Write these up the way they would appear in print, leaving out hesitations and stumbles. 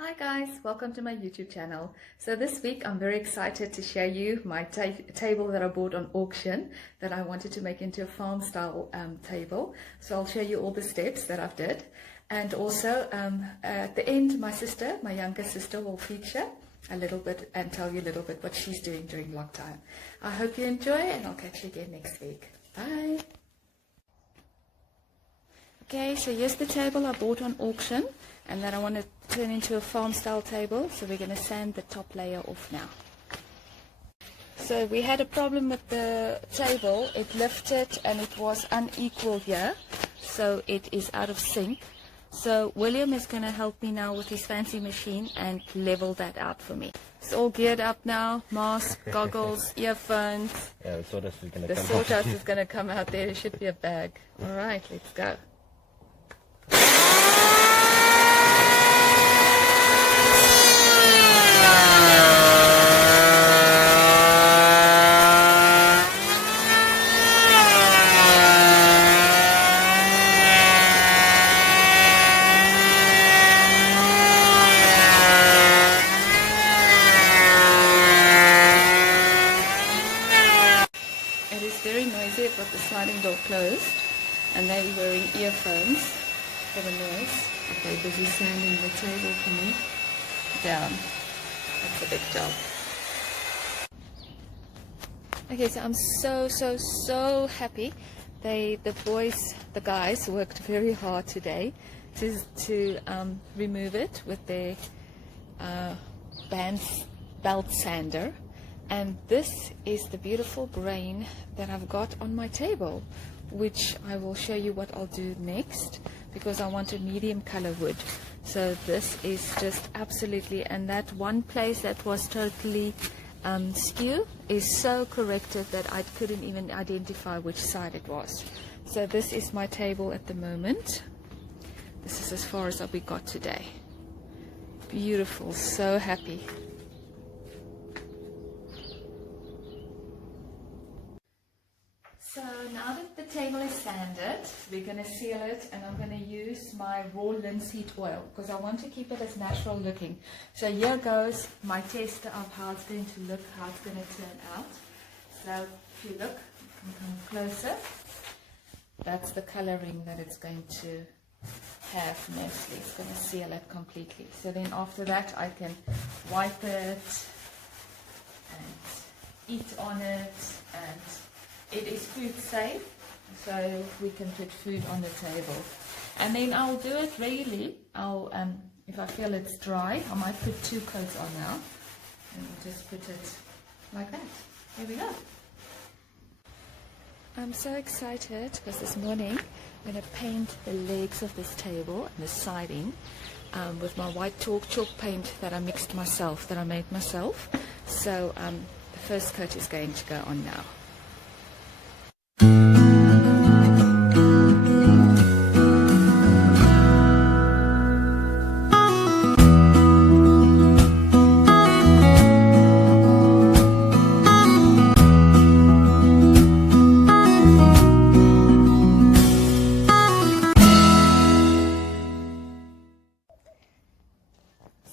Hi guys, welcome to my YouTube channel. So this week I'm very excited to share you my table that I bought on auction that I wanted to make into a farm style table. So I'll show you all the steps that I've did, and also at the end my younger sister will feature a little bit and tell you a little bit what she's doing during lockdown. I hope you enjoy, and I'll catch you again next week. Bye. Okay, so here's the table I bought on auction and that I want to turn into a farm style table. So we're going to sand the top layer off now. So we had a problem with the table. It lifted and it was unequal here, so it is out of sync. So William is going to help me now with his fancy machine and level that out for me. It's all geared up now, mask, goggles, earphones. Yeah, the sawdust is going to come out. The sawdust is going to come out there. There should be a bag. All right, let's go. It is very noisy. I've got the sliding door closed and they're wearing earphones for the noise. Okay, busy sanding the table for me down. That's a big job. Okay, so I'm so happy. The guys worked very hard today to remove it with their belt sander. And this is the beautiful grain that I've got on my table, which I will show you what I'll do next, because I want a medium color wood. So this is just absolutely, and that one place that was totally skew is so corrected that I couldn't even identify which side it was. So this is my table at the moment. This is as far as we got today. Beautiful, so happy. So now that the table is sanded, we're going to seal it, and I'm going to use my raw linseed oil because I want to keep it as natural looking. So here goes my tester of how it's going to look, how it's going to turn out. So if you look, come closer, that's the coloring that it's going to have mostly. It's going to seal it completely. So then after that I can wipe it and eat on it, and it is food safe, so we can put food on the table. And then I'll do it really. If I feel it's dry, I might put 2 coats on now, and we'll just put it like that. Here we go. I'm so excited because this morning I'm going to paint the legs of this table and the siding with my white chalk paint that I mixed myself, that I made myself. So the first coat is going to go on now.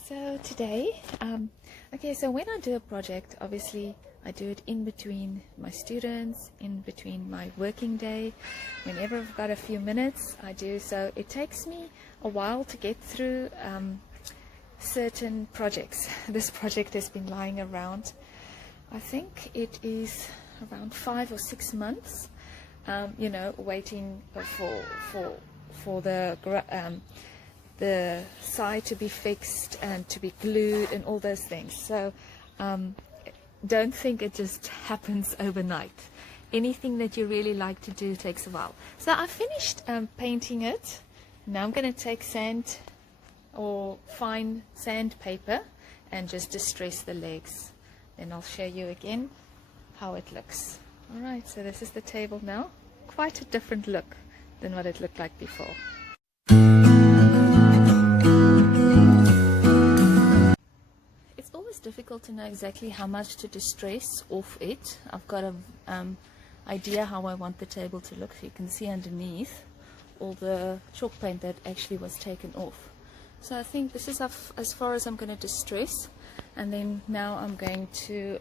So today, so when I do a project, obviously I do it in between my students, in between my working day. Whenever I've got a few minutes, I do. So it takes me a while to get through certain projects. This project has been lying around, I think it is around 5 or 6 months, waiting for the side to be fixed and to be glued and all those things. So don't think it just happens overnight. Anything that you really like to do takes a while. So I finished painting it. Now I'm going to take sand or fine sandpaper and just distress the legs. Then I'll show you again how it looks. Alright, so this is the table now. Quite a different look than what it looked like before. It's difficult to know exactly how much to distress off it. I've got an idea how I want the table to look. You can see underneath all the chalk paint that actually was taken off. So I think this is as far as I'm going to distress, and then now I'm going to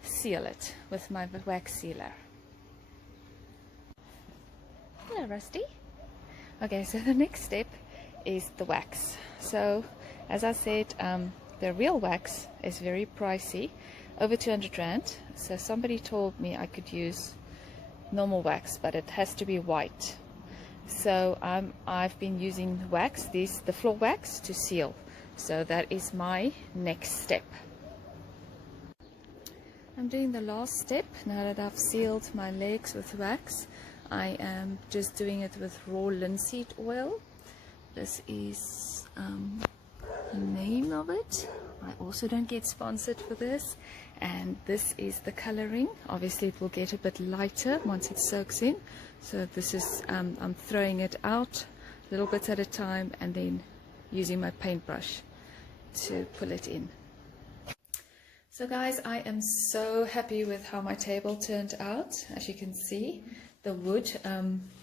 seal it with my wax sealer. Hello, Rusty. Okay, so the next step is the wax. So as I said, the real wax is very pricey, over 200 Rand. So somebody told me I could use normal wax, but it has to be white. So I've been using wax, the floor wax, to seal. So that is my next step. I'm doing the last step. Now that I've sealed my legs with wax, I am just doing it with raw linseed oil. This is the name of it. I also don't get sponsored for this. And this is the coloring. Obviously it will get a bit lighter once it soaks in. So this is, I'm throwing it out little bits at a time and then using my paintbrush to pull it in. So guys, I am so happy with how my table turned out. As you can see, the wood,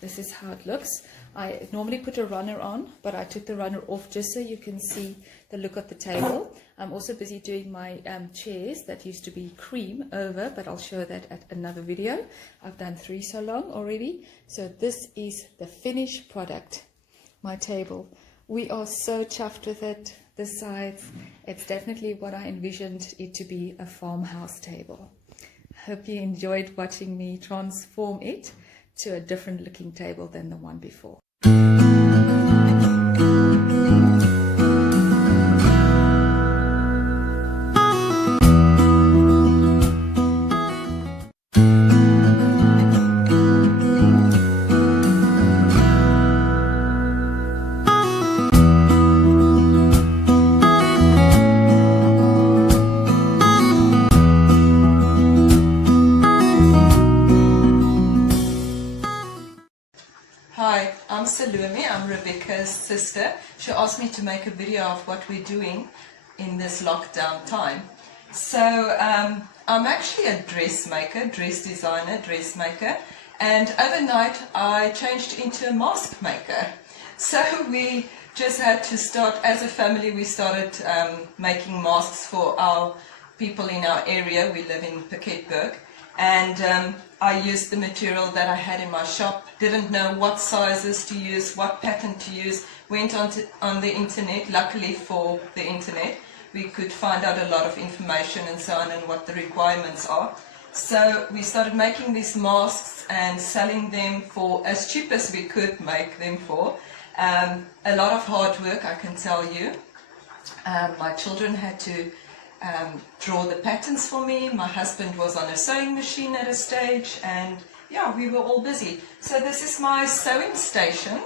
this is how it looks. I normally put a runner on, but I took the runner off just so you can see the look of the table. I'm also busy doing my chairs that used to be cream over, but I'll show that at another video. I've done 3 so long already. So this is the finished product, my table. We are so chuffed with it. The sides, it's definitely what I envisioned it to be, a farmhouse table. Hope you enjoyed watching me transform it to a different looking table than the one before. Hi, I'm Salome, I'm Rebecca's sister. She asked me to make a video of what we're doing in this lockdown time. So I'm actually a dressmaker, dress designer, dressmaker, and overnight I changed into a mask maker. So we just had to start, as a family we started making masks for our people in our area. We live in Piketberg. And I used the material that I had in my shop, didn't know what sizes to use, what pattern to use, went on the internet. Luckily for the internet, we could find out a lot of information and so on and what the requirements are. So we started making these masks and selling them for as cheap as we could make them for. A lot of hard work, I can tell you. My children had to draw the patterns for me. My husband was on a sewing machine at a stage, and yeah, we were all busy. So this is my sewing station,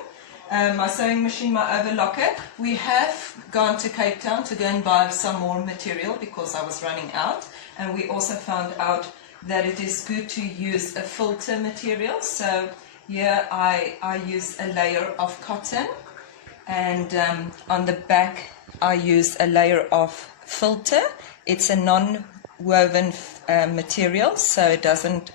my sewing machine, my overlocker. We have gone to Cape Town to go and buy some more material because I was running out, and we also found out that it is good to use a filter material. So here I use a layer of cotton, and on the back I use a layer of filter. It's a non-woven material, so it doesn't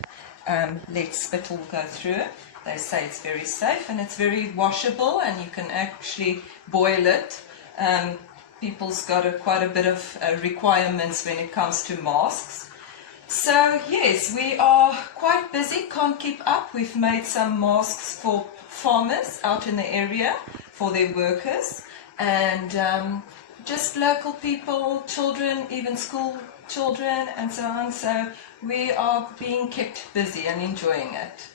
let spittle go through. They say it's very safe and it's very washable, and you can actually boil it. People's got quite a bit of requirements when it comes to masks. So yes, we are quite busy, can't keep up. We've made some masks for farmers out in the area, for their workers, and just local people, children, even school children and so on. So we are being kept busy and enjoying it.